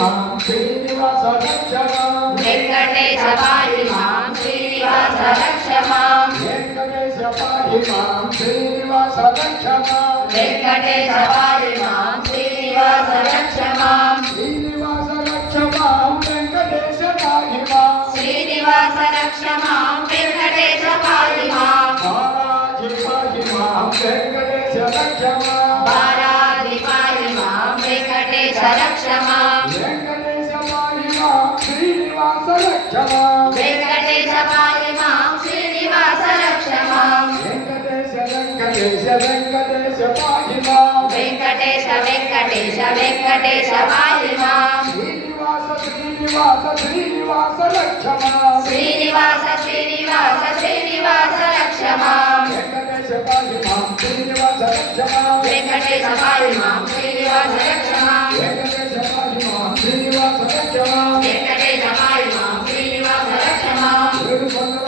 మాం శ్రీనివాస రక్ష మాం వెంకటేశ పాహి మాం శ్రీనివాస రక్ష మాం వెంకటేశ పాహి మాం శ్రీనివాస రక్ష మాం వెంకటేశ పాహి మాం శ్రీనివాస రక్ష మాం శ్రీనివాస రక్ష మాం వెంకటేశ పాహి మాం శ్రీనివాస రక్ష మాం వెంకటేశ పాహి మాం బాలాజీ పాహి మాం వెంకటేశ రక్ష మాం బాలాజీ పాహి మాం వెంకటేశ రక్ష మాం వెంకటేశ పాహి మాం శ్రీనివాస రక్ష మాం వెంకటేశ పాహి మాం శ్రీనివాస రక్ష మాం వెంకటేశ వెంకటేశ వెంకటేశ పాహి మాం వెంకటేశ వెంకటేశ వెంకటేశ పాహి మాం శ్రీనివాస శ్రీనివాస శ్రీనివాస రక్ష మాం శ్రీనివాస శ్రీనివాస శ్రీనివాస రక్ష మాం వెంకటేశ పాహి మాం శ్రీనివాస రక్ష మాం వెంకటేశ పాహి మాం శ్రీనివాస రక్ష మాం వెంకటేశ పాహి మాం శ్రీనివాస రక్ష మాం వెంకటేశ పాహి మాం శ్రీనివాస రక్ష మాం ఏడు కొండల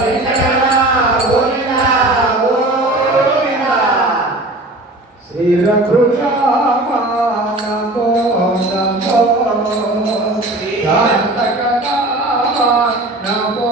వెంకటరమణ గోవింద గోవింద శ్రీ రఘురామ నమో నమో శ్రీ కాంతకరామ నమో